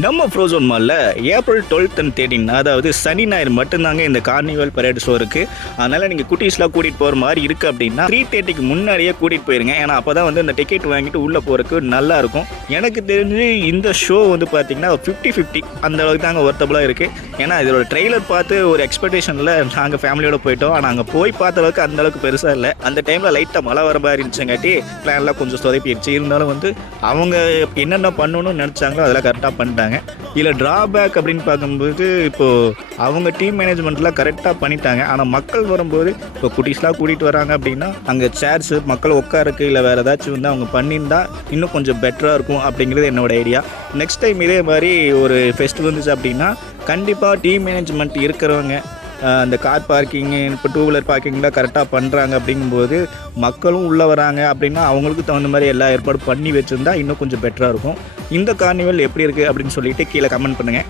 நம்ம ஃப்ரோசோன் மாலில் April twelfth and thirteen அதாவது சனி ஞாயிறு மட்டும்தாங்க இந்த கார்னிவல் பரேட் ஷோ இருக்குது அதனால் நீங்கள் குட்டீஸ்லாம் கூட்டிகிட்டு போகிற மாதிரி இருக்குது அப்படின்னா த்ரீ தேர்ட்டிக்கு முன்னாடியே கூட்டிகிட்டு போயிருங்க. ஏன்னா அப்போ தான் வந்து இந்த டிக்கெட் வாங்கிட்டு உள்ளே போகிறதுக்கு நல்லாயிருக்கும். எனக்கு தெரிஞ்சு இந்த ஷோ வந்து பார்த்தீங்கன்னா ஃபிஃப்டி ஃபிஃப்டி அந்த அளவுக்கு தாங்க ஒர்த்தபுளாக இருக்குது ஏன்னா இதோட ட்ரெய்லர் பார்த்து ஒரு எக்ஸ்பெக்டேஷனில் நாங்கள் ஃபேமிலியோட போயிட்டோம். ஆனால் அங்கே போய் பார்த்த அளவுக்கு அந்த அளவுக்கு பெருசாக இல்லை. அந்த டைமில் லைட்டாக மழை வர மாதிரி இருந்துச்சுங்காட்டி பிளான்லாம் கொஞ்சம் சொதப்பிடுச்சு. இருந்தாலும் வந்து அவங்க என்னென்ன பண்ணணும்னு நினச்சாங்களோ அதெல்லாம் கரெக்டாக பண்ணிட்டாங்க. இதில் ட்ராபேக் அப்படின்னு பார்க்கும்போது இப்போது அவங்க டீம் மேனேஜ்மெண்ட்லாம் கரெக்டாக பண்ணிட்டாங்க. ஆனால் மக்கள் வரும்போது இப்போ குட்டீஸ்லாம் கூட்டிகிட்டு வராங்க அப்படின்னா அங்கே சேர்ஸு மக்கள் உட்காருக்கு இல்லை வேறு ஏதாச்சும் வந்து அவங்க பண்ணியிருந்தா இன்னும் கொஞ்சம் பெட்டராக இருக்கும் அப்படிங்கிறது என்னோட ஐடியா நெக்ஸ்ட் டைம் இதே மாதிரி ஒரு ஃபெஸ்ட் வந்துச்சு அப்படின்னா கண்டிப்பாக டீம் மேனேஜ்மெண்ட் இருக்கிறவங்க அந்த கார் பார்க்கிங்கு இப்போ டூ வீலர் பார்க்கிங்லாம் கரெக்டாக பண்ணுறாங்க அப்படிங்கும்போது மக்களும் உள்ளே வராங்க அப்படின்னா அவங்களுக்கு தகுந்த மாதிரி எல்லா ஏற்பாடும் பண்ணி வச்சுருந்தா இன்னும் கொஞ்சம் பெட்டராக இருக்கும். இந்த கார்னிவல் எப்படி இருக்குது அப்படின்னு சொல்லிட்டு கீழே கமெண்ட் பண்ணுங்கள்